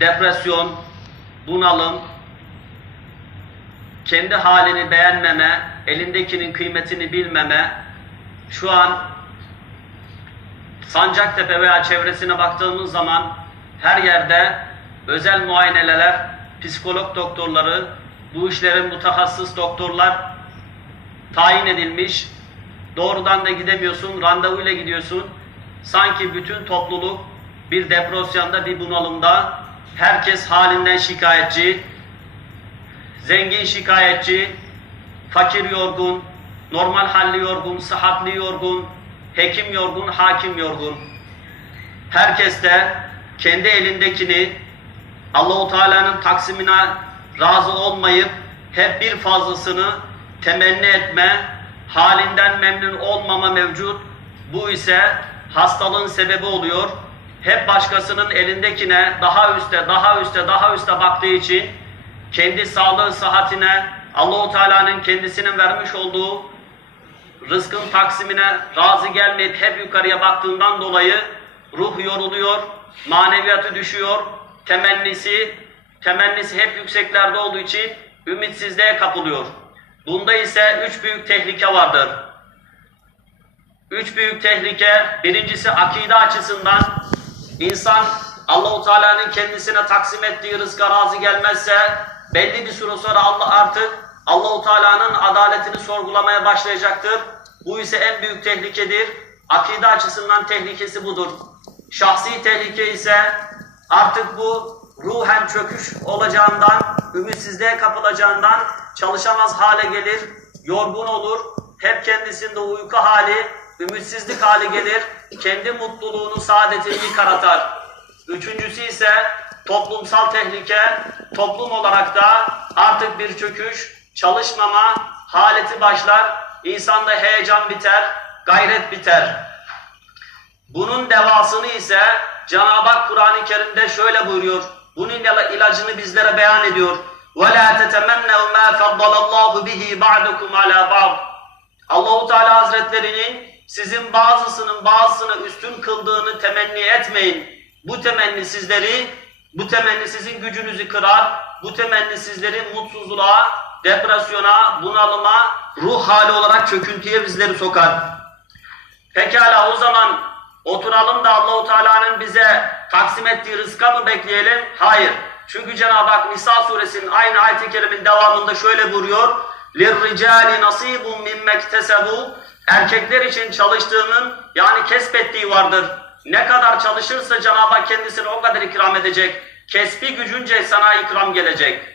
depresyon, bunalım, kendi halini beğenmeme, elindekinin kıymetini bilmeme, şu an Sancaktepe veya çevresine baktığımız zaman her yerde özel muayeneler, psikolog doktorları, bu işlerin mutahassıs doktorlar tayin edilmiş. Doğrudan da gidemiyorsun, randevuyla gidiyorsun. Sanki bütün topluluk bir depresyonda, bir bunalımda. Herkes halinden şikayetçi. Zengin şikayetçi, fakir yorgun, normal halli yorgun, sıhhatli yorgun, hekim yorgun, hakim yorgun. Herkes de kendi elindekini Allahu Teala'nın taksimine razı olmayıp hep bir fazlasını temenni etme, halinden memnun olmama mevcut. Bu ise hastalığın sebebi oluyor. Hep başkasının elindekine daha üste, daha üste, daha üste baktığı için kendi sağlığı, sıhhatine, Allahu Teala'nın kendisinin vermiş olduğu rızkın taksimine razı gelmeyip hep yukarıya baktığından dolayı ruh yoruluyor, maneviyatı düşüyor, temennisi, temennisi hep yükseklerde olduğu için ümitsizliğe kapılıyor. Bunda ise üç büyük tehlike vardır. Üç büyük tehlike, birincisi akide açısından insan Allahu Teala'nın kendisine taksim ettiği rızka razı gelmezse belli bir süre sonra Allah artık Allahu Teala'nın adaletini sorgulamaya başlayacaktır. Bu ise en büyük tehlikedir. Akide açısından tehlikesi budur. Şahsi tehlike ise artık bu ruhen çöküş olacağından, ümitsizliğe kapılacağından çalışamaz hale gelir, yorgun olur, hep kendisinde uyku hali, ümitsizlik hali gelir, kendi mutluluğunu, saadetini karatar. Üçüncüsü ise toplumsal tehlike, toplum olarak da artık bir çöküş, çalışmama haleti başlar, insanda heyecan biter, gayret biter. Bunun devasını ise Cenab-ı Hak Kur'an-ı Kerim'de şöyle buyuruyor. Bunun ilacını bizlere beyan ediyor. وَلَا تَتَمَنَّوْا مَا فَضَّلَ اللّٰهُ بِهِ بَعْدَكُمْ عَلَى بَعْضٍ Allahu Teala Hazretlerinin sizin bazısının bazısını üstün kıldığını temenni etmeyin. Bu temenni sizleri, bu temenni sizin gücünüzü kırar, bu temenni sizleri mutsuzluğa, depresyona, bunalıma, ruh hali olarak çöküntüye bizleri sokar. Pekala o zaman oturalım da Allahu Teala'nın bize taksim ettiği rızka mı bekleyelim? Hayır. Çünkü Cenab-ı Hak Nisa suresinin aynı ayet-i kerimin devamında şöyle buyuruyor. لِلْرِجَالِ نَصِيبٌ مِمَّ اكْتَسَبُوا Erkekler için çalıştığının yani kesbettiği vardır. Ne kadar çalışırsa Cenab-ı Hak kendisine o kadar ikram edecek. Kesbi gücünce sana ikram gelecek.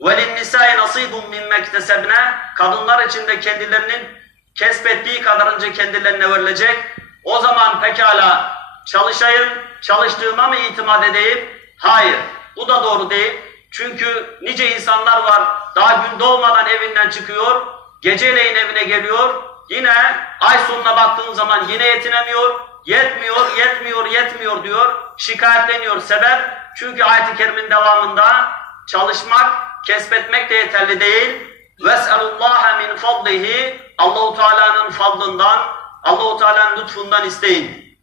وَلِلْنِسَاءِ نَصِيبٌ مِمَّ اكْتَسَبْنَا Kadınlar için de kendilerinin kesbettiği kadarınca kendilerine verilecek. O zaman pekala çalışayım, çalıştığıma mı itimat edeyim? Hayır, bu da doğru değil. Çünkü nice insanlar var, daha gün doğmadan evinden çıkıyor, geceleyin evine geliyor, yine ay sonuna baktığın zaman yine yetinemiyor, yetmiyor, yetmiyor, yetmiyor diyor, şikayetleniyor. Sebep? Çünkü ayet-i kerimin devamında çalışmak, kesbetmek de yeterli değil. Ves'elullaha min fadlihi Allahu Teala'nın fadlından, Allahu Teala'nın lütfundan isteyin.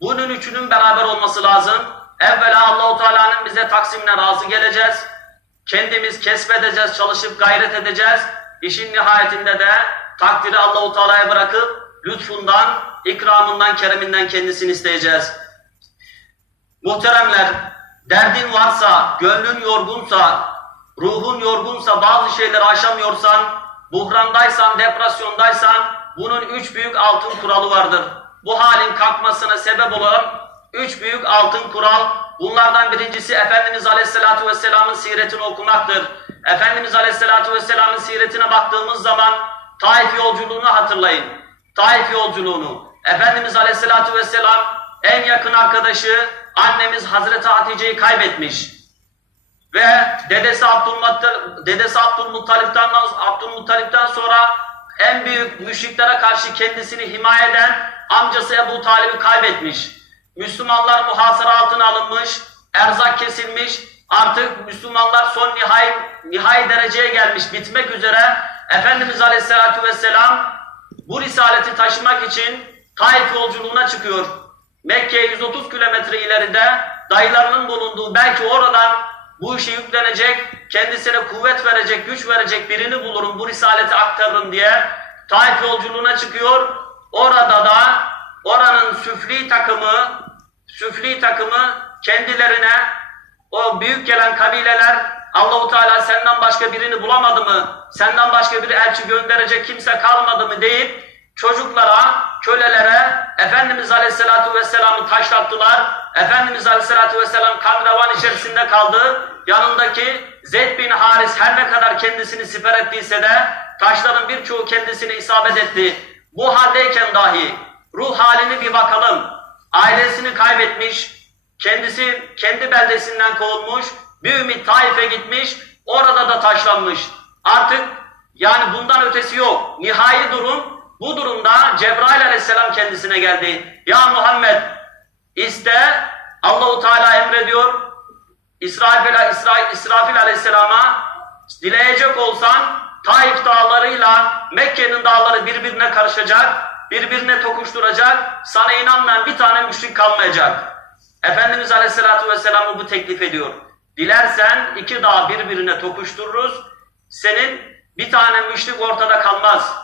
Bunun üçünün beraber olması lazım. Evvela Allahu Teala'nın bize taksimine razı geleceğiz. Kendimiz kesbedeceğiz, çalışıp gayret edeceğiz. İşin nihayetinde de takdiri Allahu Teala'ya bırakıp lütfundan, ikramından, kereminden kendisini isteyeceğiz. Muhteremler, derdin varsa, gönlün yorgunsa, ruhun yorgunsa, bazı şeyleri aşamıyorsan, buhrandaysan, depresyondaysan bunun üç büyük altın kuralı vardır. Bu halin kalkmasına sebep olan üç büyük altın kural. Bunlardan birincisi Efendimiz Aleyhisselatü Vesselam'ın siretini okumaktır. Efendimiz Aleyhisselatü Vesselam'ın siretine baktığımız zaman Taif yolculuğunu hatırlayın. Taif yolculuğunu. Efendimiz Aleyhisselatü Vesselam en yakın arkadaşı annemiz Hazreti Hatice'yi kaybetmiş. Ve dedesi Abdülmuttalip, dedesi Abdülmuttalip'ten, Abdülmuttalip'ten sonra en büyük müşriklere karşı kendisini himaye eden amcası Ebu Talib'i kaybetmiş. Müslümanlar muhasara altına alınmış, erzak kesilmiş, artık Müslümanlar son nihai, nihai dereceye gelmiş, bitmek üzere. Efendimiz Aleyhisselatü Vesselam bu risaleti taşımak için Taif yolculuğuna çıkıyor. Mekke'ye 130 kilometre ileride dayılarının bulunduğu belki oradan bu işe yüklenecek, kendisine kuvvet verecek, güç verecek birini bulurum, bu risaleti aktarırım diye Taif yolculuğuna çıkıyor. Orada da oranın süfli takımı, süfli takımı kendilerine o büyük gelen kabileler Allahu Teala senden başka birini bulamadı mı? Senden başka bir elçi gönderecek kimse kalmadı mı deyip çocuklara, kölelere Efendimiz Aleyhisselatü Vesselam'ı taşlattılar. Efendimiz Aleyhisselatü Vesselam kan içerisinde kaldı. Yanındaki Zeyd bin Haris her ne kadar kendisini siper ettiyse de taşların birçoğu kendisine isabet etti. Bu haldeyken dahi ruh halini bir bakalım. Ailesini kaybetmiş, kendisi kendi beldesinden kovulmuş, bir ümit Taif'e gitmiş, orada da taşlanmış. Artık yani bundan ötesi yok. Nihai durum bu durumda Cebrail aleyhisselam kendisine geldi. Ya Muhammed iste Allahu Teala emrediyor. İsrafil, İsra, İsrafil aleyhisselama dileyecek olsan Taif dağlarıyla Mekke'nin dağları birbirine karışacak, birbirine tokuşturacak, sana inanmayan bir tane müşrik kalmayacak. Efendimiz Aleyhisselatü Vesselam'ı bu teklif ediyor. Dilersen iki dağ birbirine tokuştururuz, senin bir tane müşrik ortada kalmaz.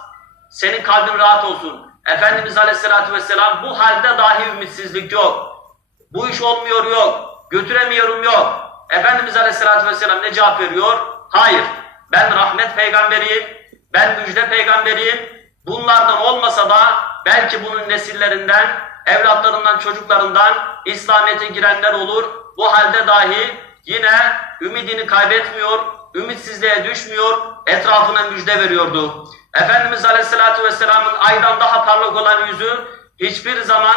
Senin kalbin rahat olsun. Efendimiz Aleyhisselatü Vesselam bu halde dahi ümitsizlik yok. Bu iş olmuyor yok. Götüremiyorum yok. Efendimiz Aleyhisselatü Vesselam ne cevap veriyor? Hayır. Ben rahmet peygamberiyim. Ben müjde peygamberiyim. Bunlardan olmasa da belki bunun nesillerinden, evlatlarından, çocuklarından İslamiyet'e girenler olur. Bu halde dahi yine ümidini kaybetmiyor, ümitsizliğe düşmüyor, etrafına müjde veriyordu. Efendimiz Aleyhisselatü Vesselam'ın aydan daha parlak olan yüzü hiçbir zaman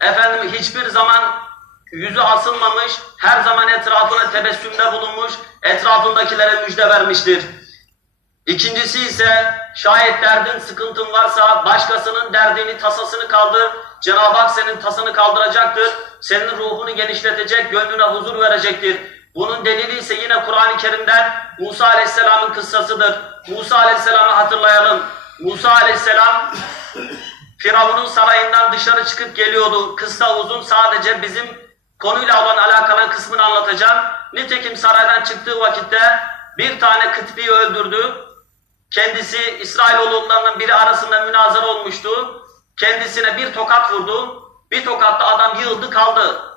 efendim hiçbir zaman yüzü asılmamış, her zaman etrafına tebessümde bulunmuş, etrafındakilere müjde vermiştir. İkincisi ise şayet derdin, sıkıntın varsa başkasının derdini, tasasını kaldır. Cenab-ı Hak senin tasını kaldıracaktır. Senin ruhunu genişletecek, gönlüne huzur verecektir. Bunun delili ise yine Kur'an-ı Kerim'den Musa Aleyhisselam'ın kıssasıdır. Musa Aleyhisselam'ı hatırlayalım. Musa Aleyhisselam Firavun'un sarayından dışarı çıkıp geliyordu. Kıssa uzun sadece bizim konuyla olan alakalı kısmını anlatacağım. Nitekim saraydan çıktığı vakitte bir tane kıtbiyi öldürdü. Kendisi İsrailoğullarından biri arasında münazara olmuştu. Kendisine bir tokat vurdu. Bir tokatta adam yığıldı kaldı.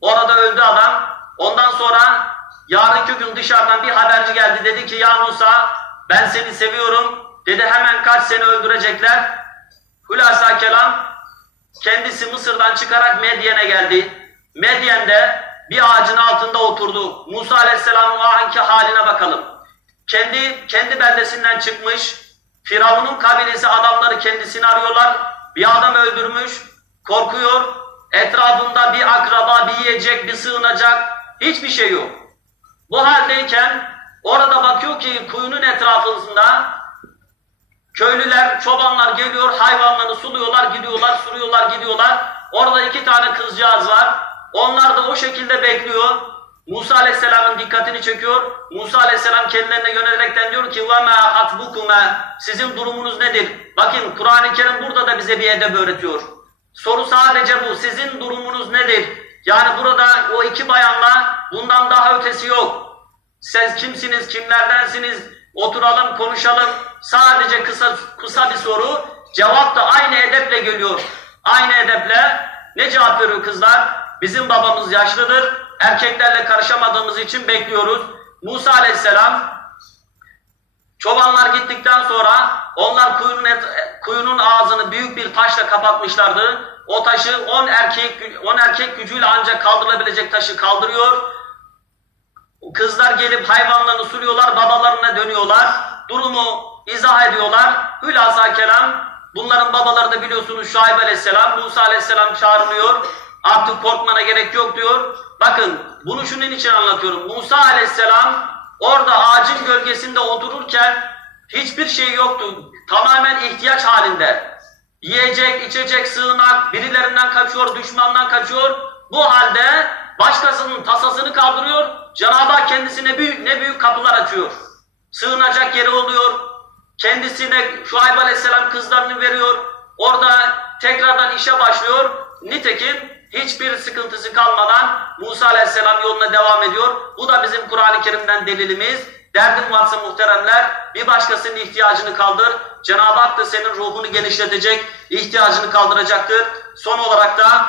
Orada öldü adam. Ondan sonra yarınki gün dışarıdan bir haberci geldi. Dedi ki ya Musa ben seni seviyorum. Dedi hemen kaç seni öldürecekler. Hülasa kelam kendisi Mısır'dan çıkarak Medyen'e geldi. Medyen'de bir ağacın altında oturdu. Musa Aleyhisselam'ın o anki haline bakalım. Kendi kendi beldesinden çıkmış. Firavun'un kabilesi adamları kendisini arıyorlar. Bir adam öldürmüş. Korkuyor. Etrafında bir akraba, bir yiyecek, bir sığınacak hiçbir şey yok. Bu haldeyken orada bakıyor ki kuyunun etrafında köylüler, çobanlar geliyor, hayvanlarını suluyorlar, gidiyorlar, suluyorlar, gidiyorlar. Orada iki tane kızcağız var. Onlar da o şekilde bekliyor. Musa Aleyhisselam'ın dikkatini çekiyor. Musa Aleyhisselam kendilerine yönelerekten diyor ki وَمَا حَتْبُكُمَا Sizin durumunuz nedir? Bakın Kur'an-ı Kerim burada da bize bir edeb öğretiyor. Soru sadece bu. Sizin durumunuz nedir? Yani burada o iki bayanla bundan daha ötesi yok. Siz kimsiniz, kimlerdensiniz? Oturalım, konuşalım. Sadece kısa kısa bir soru. Cevap da aynı edeple geliyor. Aynı edeple ne cevap veriyor kızlar? Bizim babamız yaşlıdır. Erkeklerle karışamadığımız için bekliyoruz. Musa aleyhisselam çobanlar gittikten sonra onlar kuyunun, et, kuyunun ağzını büyük bir taşla kapatmışlardı. O taşı 10 erkek 10 erkek gücüyle ancak kaldırılabilecek taşı kaldırıyor. Kızlar gelip hayvanlarını suluyorlar, babalarına dönüyorlar. Durumu izah ediyorlar. Hülasa kelam bunların babaları da biliyorsunuz Şuayb aleyhisselam, Musa aleyhisselam çağrılıyor. Artık korkmana gerek yok diyor. Bakın bunu şunun için anlatıyorum. Musa aleyhisselam orada ağacın gölgesinde otururken hiçbir şey yoktu. Tamamen ihtiyaç halinde. Yiyecek, içecek, sığınak, birilerinden kaçıyor, düşmandan kaçıyor. Bu halde başkasının tasasını kaldırıyor. Cenab-ı Hak kendisine büyük, ne büyük kapılar açıyor. Sığınacak yeri oluyor. Kendisine Şuayb Aleyhisselam kızlarını veriyor. Orada tekrardan işe başlıyor. Nitekim hiçbir sıkıntısı kalmadan Musa Aleyhisselam yoluna devam ediyor. Bu da bizim Kur'an-ı Kerim'den delilimiz. Derdin varsa muhteremler bir başkasının ihtiyacını kaldır. Cenab-ı Hak da senin ruhunu genişletecek, ihtiyacını kaldıracaktır. Son olarak da